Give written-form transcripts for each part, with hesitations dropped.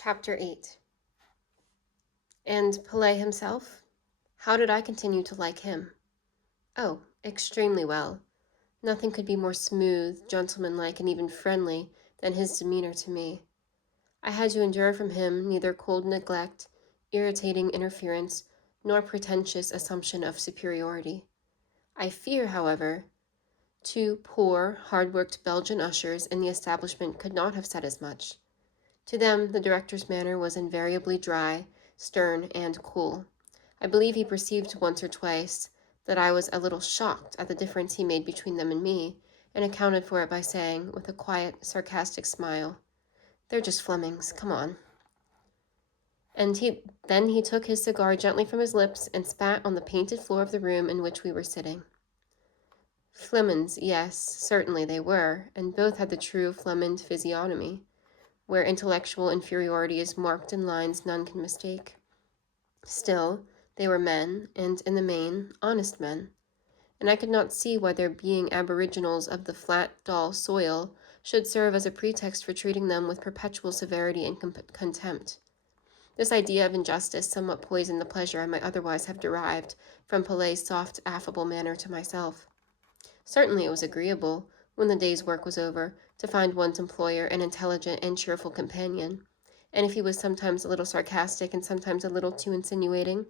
Chapter 8. And Pelé himself? How did I continue to like him? Oh, extremely well. Nothing could be more smooth, gentlemanlike, and even friendly than his demeanor to me. I had to endure from him neither cold neglect, irritating interference, nor pretentious assumption of superiority. I fear, however, two poor, hard-worked Belgian ushers in the establishment could not have said as much. To them, the director's manner was invariably dry, stern, and cool. I believe he perceived once or twice that I was a little shocked at the difference he made between them and me, and accounted for it by saying, with a quiet, sarcastic smile, "They're just Flemings, come on." And then he took his cigar gently from his lips and spat on the painted floor of the room in which we were sitting. Flemings, yes, certainly they were, and both had the true Fleming physiognomy, where intellectual inferiority is marked in lines none can mistake. Still, they were men, and in the main, honest men, and I could not see why their being aboriginals of the flat, dull soil should serve as a pretext for treating them with perpetual severity and contempt. This idea of injustice somewhat poisoned the pleasure I might otherwise have derived from Pelé's soft, affable manner to myself. Certainly it was agreeable, when the day's work was over, to find one's employer an intelligent and cheerful companion, and if he was sometimes a little sarcastic and sometimes a little too insinuating,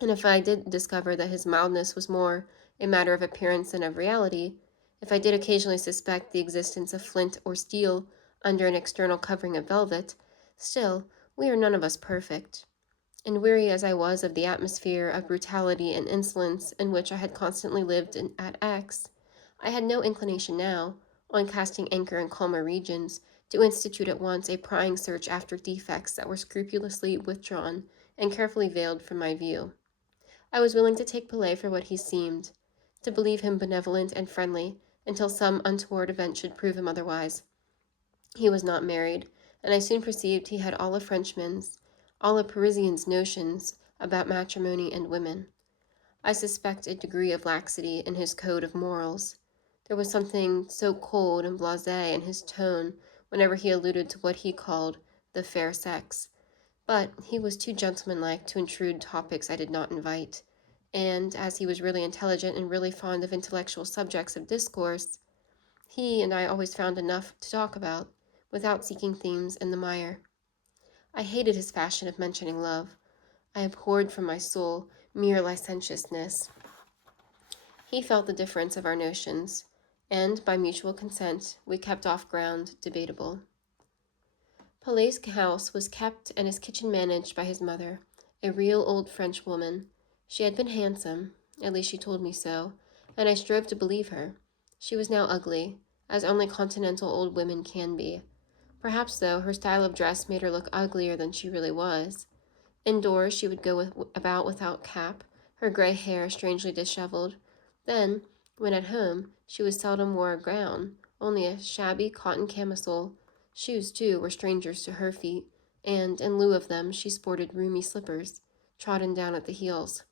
and if I did discover that his mildness was more a matter of appearance than of reality, if I did occasionally suspect the existence of flint or steel under an external covering of velvet, still, we are none of us perfect. And weary as I was of the atmosphere of brutality and insolence in which I had constantly lived at X, I had no inclination now, on casting anchor in calmer regions, to institute at once a prying search after defects that were scrupulously withdrawn and carefully veiled from my view. I was willing to take Pelé for what he seemed, to believe him benevolent and friendly until some untoward event should prove him otherwise. He was not married, and I soon perceived he had all a Frenchman's, all a Parisian's notions about matrimony and women. I suspect a degree of laxity in his code of morals. There was something so cold and blasé in his tone whenever he alluded to what he called the fair sex, but he was too gentlemanlike to intrude topics I did not invite, and as he was really intelligent and really fond of intellectual subjects of discourse, he and I always found enough to talk about, without seeking themes in the mire. I hated his fashion of mentioning love. I abhorred from my soul mere licentiousness. He felt the difference of our notions, and by mutual consent we kept off ground debatable. Pelé's house was kept and his kitchen managed by his mother, a real old French woman. She had been handsome, at least she told me so, and I strove to believe her. She was now ugly, as only continental old women can be. Perhaps, though, her style of dress made her look uglier than she really was. Indoors she would go about without cap, her gray hair strangely disheveled. Then, when at home, she was seldom wore a gown, only a shabby cotton camisole. Shoes, too, were strangers to her feet, and in lieu of them she sported roomy slippers, trodden down at the heels.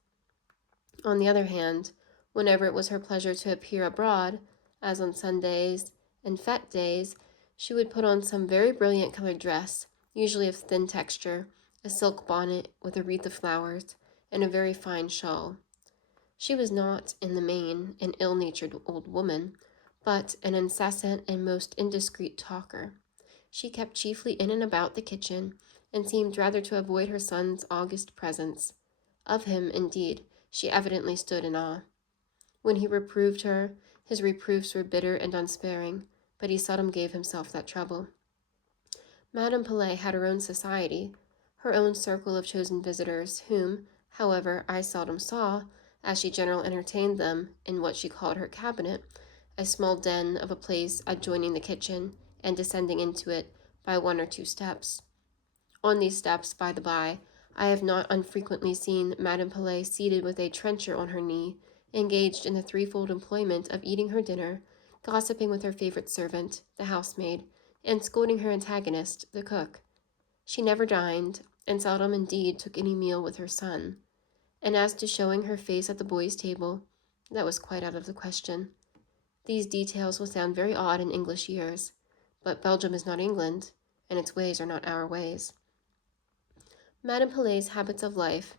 On the other hand, whenever it was her pleasure to appear abroad, as on Sundays and fête days, she would put on some very brilliant colored dress, usually of thin texture, a silk bonnet with a wreath of flowers, and a very fine shawl. She was not, in the main, an ill-natured old woman, but an incessant and most indiscreet talker. She kept chiefly in and about the kitchen, and seemed rather to avoid her son's august presence. Of him, indeed, she evidently stood in awe. When he reproved her, his reproofs were bitter and unsparing, but he seldom gave himself that trouble. Madame Pelé had her own society, her own circle of chosen visitors, whom, however, I seldom saw, as she generally entertained them in what she called her cabinet, a small den of a place adjoining the kitchen, and descending into it by one or two steps. On these steps, by the by, I have not unfrequently seen Madame Pelé seated with a trencher on her knee, engaged in the threefold employment of eating her dinner, gossiping with her favorite servant, the housemaid, and scolding her antagonist, the cook. She never dined, and seldom indeed took any meal with her son. And as to showing her face at the boys' table, that was quite out of the question. These details will sound very odd in English ears, but Belgium is not England, and its ways are not our ways. Madame Pelet's habits of life,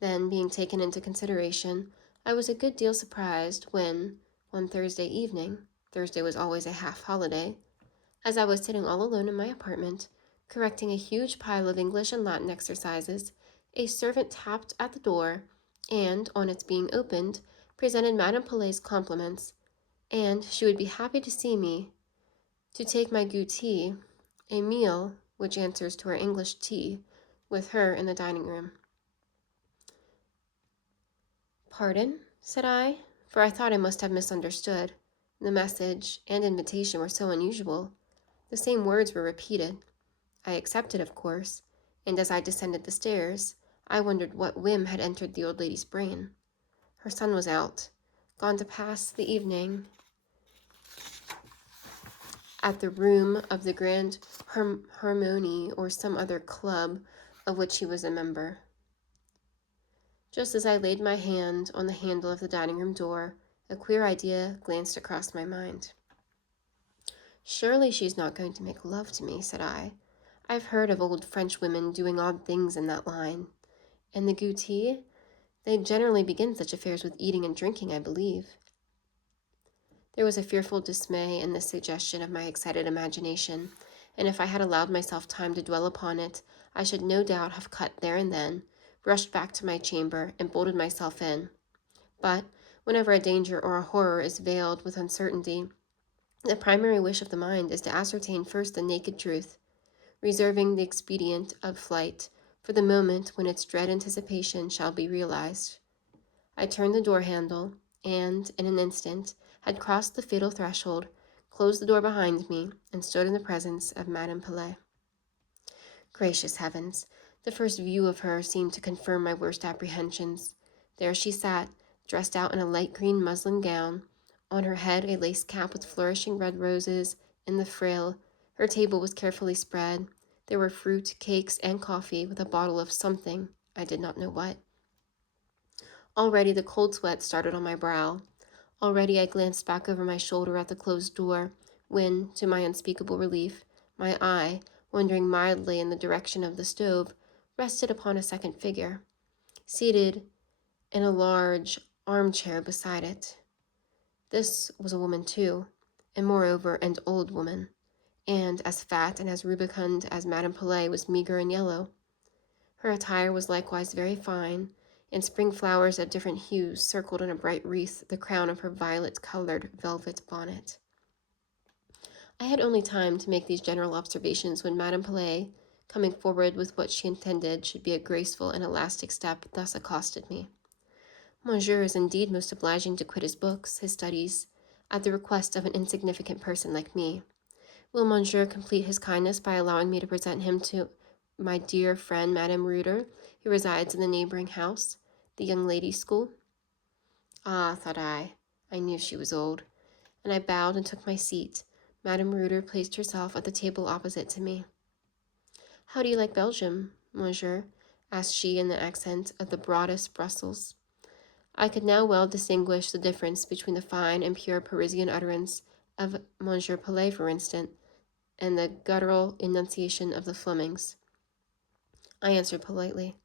then being taken into consideration, I was a good deal surprised when, one Thursday evening, Thursday was always a half holiday, as I was sitting all alone in my apartment, correcting a huge pile of English and Latin exercises, a servant tapped at the door, and, on its being opened, presented Madame Pelet's compliments, and she would be happy to see me, to take my goûter, a meal which answers to our English tea, with her in the dining room. "Pardon?" said I, for I thought I must have misunderstood. The message and invitation were so unusual. The same words were repeated. I accepted, of course, and as I descended the stairs, I wondered what whim had entered the old lady's brain. Her son was out, gone to pass the evening at the room of the Grand Harmonie or some other club of which he was a member. Just as I laid my hand on the handle of the dining room door, a queer idea glanced across my mind. "Surely she's not going to make love to me," said I. "I've heard of old French women doing odd things in that line. And the goûter? They generally begin such affairs with eating and drinking, I believe." There was a fearful dismay in this suggestion of my excited imagination, and if I had allowed myself time to dwell upon it, I should no doubt have cut there and then, rushed back to my chamber, and bolted myself in. But whenever a danger or a horror is veiled with uncertainty, the primary wish of the mind is to ascertain first the naked truth, reserving the expedient of flight for the moment when its dread anticipation shall be realized. I turned the door handle, and, in an instant, had crossed the fatal threshold, closed the door behind me, and stood in the presence of Madame Pelet. Gracious heavens! The first view of her seemed to confirm my worst apprehensions. There she sat, dressed out in a light green muslin gown, on her head a lace cap with flourishing red roses in the frill. Her table was carefully spread. There were fruit, cakes, and coffee, with a bottle of something, I did not know what. Already the cold sweat started on my brow. Already I glanced back over my shoulder at the closed door, when, to my unspeakable relief, my eye, wandering mildly in the direction of the stove, rested upon a second figure, seated in a large armchair beside it. This was a woman too, and moreover an old woman, and as fat and as rubicund as Madame Pelet was meager and yellow. Her attire was likewise very fine, and spring flowers of different hues circled in a bright wreath the crown of her violet-colored velvet bonnet. I had only time to make these general observations when Madame Pelet, coming forward with what she intended should be a graceful and elastic step, thus accosted me. "Monsieur is indeed most obliging to quit his books, his studies, at the request of an insignificant person like me. Will Monsieur complete his kindness by allowing me to present him to my dear friend Madame Reuter, who resides in the neighboring house, the young ladies' school?" Ah, thought I knew she was old, and I bowed and took my seat. Madame Reuter placed herself at the table opposite to me. "How do you like Belgium, Monsieur?" asked she in the accent of the broadest Brussels. I could now well distinguish the difference between the fine and pure Parisian utterance of Monsieur Pelet, for instance, and the guttural enunciation of the Flemings. I answered politely,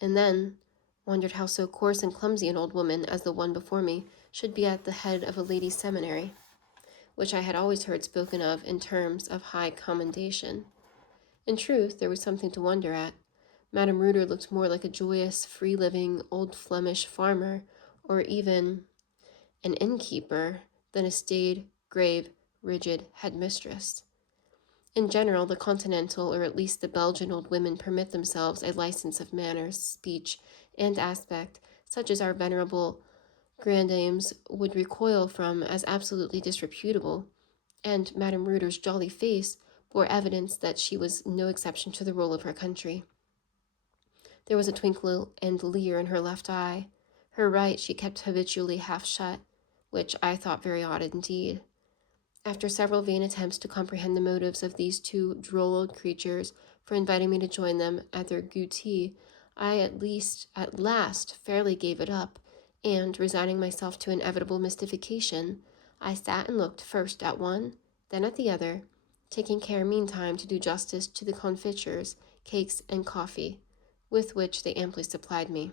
and then wondered how so coarse and clumsy an old woman as the one before me should be at the head of a ladies' seminary, which I had always heard spoken of in terms of high commendation. In truth, there was something to wonder at. Madame Reuter looked more like a joyous, free-living, old Flemish farmer, or even an innkeeper, than a staid, grave, rigid headmistress. In general, the continental, or at least the Belgian old women permit themselves a license of manners, speech, and aspect, such as our venerable grandames would recoil from as absolutely disreputable, and Madame Reuter's jolly face bore evidence that she was no exception to the rule of her country. There was a twinkle and leer in her left eye. Her right she kept habitually half shut, which I thought very odd indeed. After several vain attempts to comprehend the motives of these two droll old creatures for inviting me to join them at their goûter, I at last fairly gave it up, and, resigning myself to inevitable mystification, I sat and looked first at one, then at the other, taking care meantime to do justice to the confitures cakes, and coffee, with which they amply supplied me.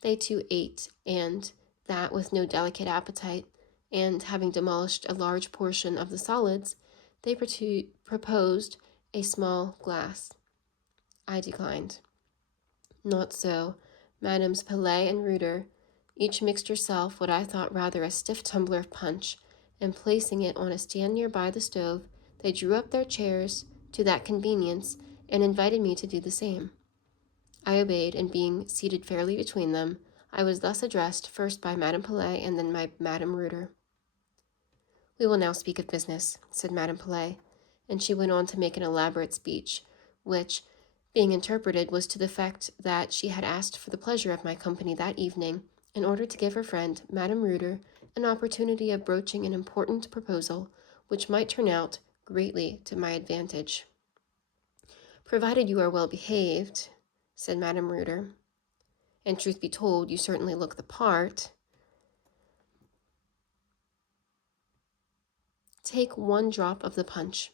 They too ate, and that with no delicate appetite, and having demolished a large portion of the solids, they proposed a small glass. I declined. Not so. Madames Pelet and Reuter each mixed herself what I thought rather a stiff tumbler of punch, and placing it on a stand near by the stove, they drew up their chairs to that convenience and invited me to do the same. I obeyed, and being seated fairly between them, I was thus addressed first by Madame Pelet and then by Madame Reuter. "We will now speak of business," said Madame Pelet, and she went on to make an elaborate speech, which, being interpreted, was to the effect that she had asked for the pleasure of my company that evening in order to give her friend, Madame Reuter, an opportunity of broaching an important proposal which might turn out greatly to my advantage. "Provided you are well behaved," said Madame Reuter, "and truth be told, you certainly look the part. Take 1 drop of the punch,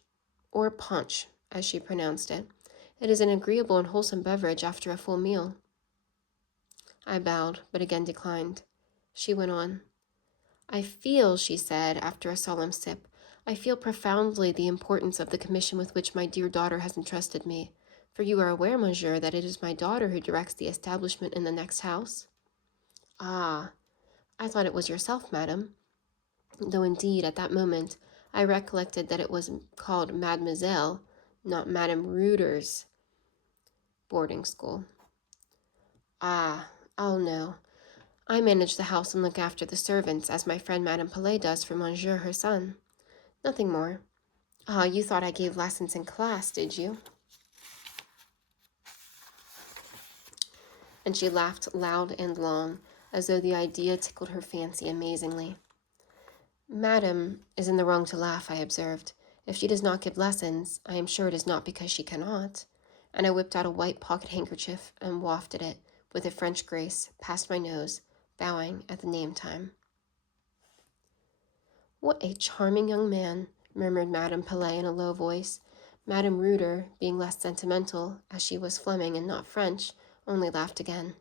or punch, as she pronounced it. It is an agreeable and wholesome beverage after a full meal." I bowed, but again declined. She went on. "I feel," she said, after a solemn sip, "I feel profoundly the importance of the commission with which my dear daughter has entrusted me, for you are aware, monsieur, that it is my daughter who directs the establishment in the next house." "Ah, I thought it was yourself, madam," though indeed at that moment I recollected that it was called Mademoiselle, not Madame Reuter's boarding school. "Oh no. I manage the house and look after the servants, as my friend Madame Pelet does for Monsieur her son. Nothing more." "Ah, you thought I gave lessons in class, did you?" And she laughed loud and long, as though the idea tickled her fancy amazingly. "Madame is in the wrong to laugh," I observed. "If she does not give lessons, I am sure it is not because she cannot." And I whipped out a white pocket handkerchief and wafted it, with a French grace, past my nose, bowing at the name time. "What a charming young man," murmured Madame Pelet in a low voice. Madame Reuter, being less sentimental, as she was Fleming and not French, only laughed again.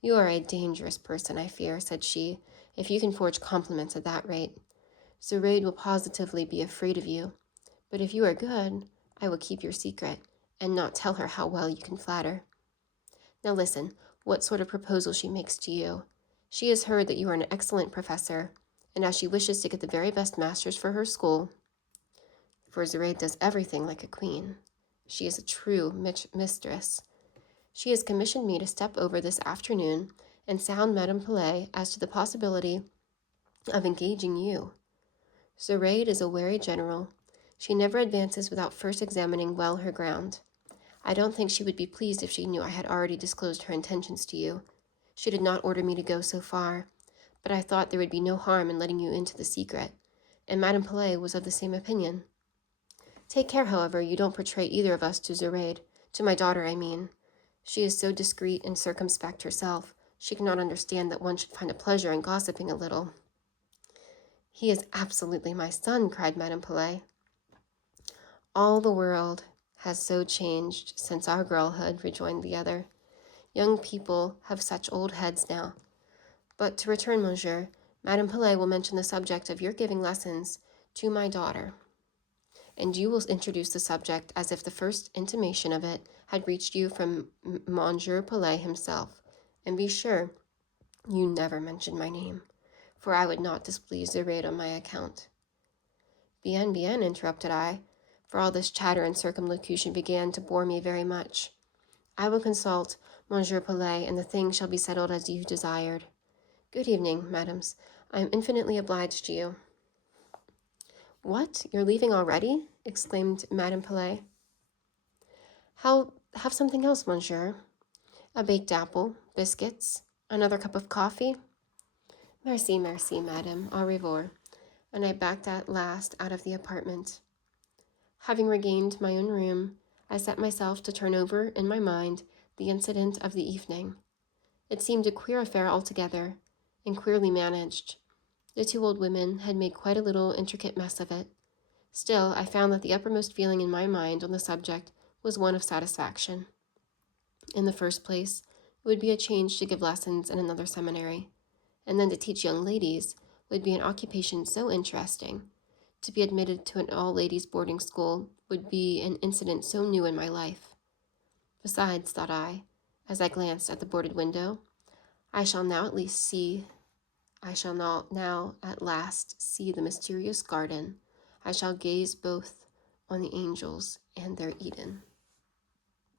"You are a dangerous person, I fear," said she, "if you can forge compliments at that rate. Zoraide will positively be afraid of you, but if you are good, I will keep your secret, and not tell her how well you can flatter. Now listen, what sort of proposal she makes to you. She has heard that you are an excellent professor, and as she wishes to get the very best masters for her school, for Zoraide does everything like a queen. She is a true mistress. She has commissioned me to step over this afternoon and sound Madame Pelet as to the possibility of engaging you. Zoraide is a wary general. She never advances without first examining well her ground. I don't think she would be pleased if she knew I had already disclosed her intentions to you. She did not order me to go so far, but I thought there would be no harm in letting you into the secret, and Madame Pelet was of the same opinion. Take care, however, you don't betray either of us to Zoraide, to my daughter, I mean. She is so discreet and circumspect herself, she cannot understand that one should find a pleasure in gossiping a little." "He is absolutely my son," cried Madame Pelet. "All the world has so changed since our girlhood," rejoined the other. "Young people have such old heads now. But to return, monsieur, Madame Pelet will mention the subject of your giving lessons to my daughter, and you will introduce the subject as if the first intimation of it had reached you from Monsieur Pelet himself, and be sure you never mention my name, for I would not displease Zoraide on my account." "Bien, bien," interrupted I, for all this chatter and circumlocution began to bore me very much. "I will consult Monsieur Pelet, and the thing shall be settled as you desired. Good evening, madams. I am infinitely obliged to you." "What, you're leaving already?" exclaimed Madame Pelet. "Have something else, monsieur. A baked apple, biscuits, another cup of coffee?" "Merci, merci, madame. Au revoir." And I backed at last out of the apartment. Having regained my own room, I set myself to turn over in my mind the incident of the evening. It seemed a queer affair altogether, and queerly managed. The 2 old women had made quite a little intricate mess of it. Still, I found that the uppermost feeling in my mind on the subject was one of satisfaction. In the first place, it would be a change to give lessons in another seminary, and then to teach young ladies would be an occupation so interesting. To be admitted to an all-ladies boarding school would be an incident so new in my life. Besides, thought I, as I glanced at the boarded window, I shall now at last see the mysterious garden. I shall gaze both on the angels and their Eden.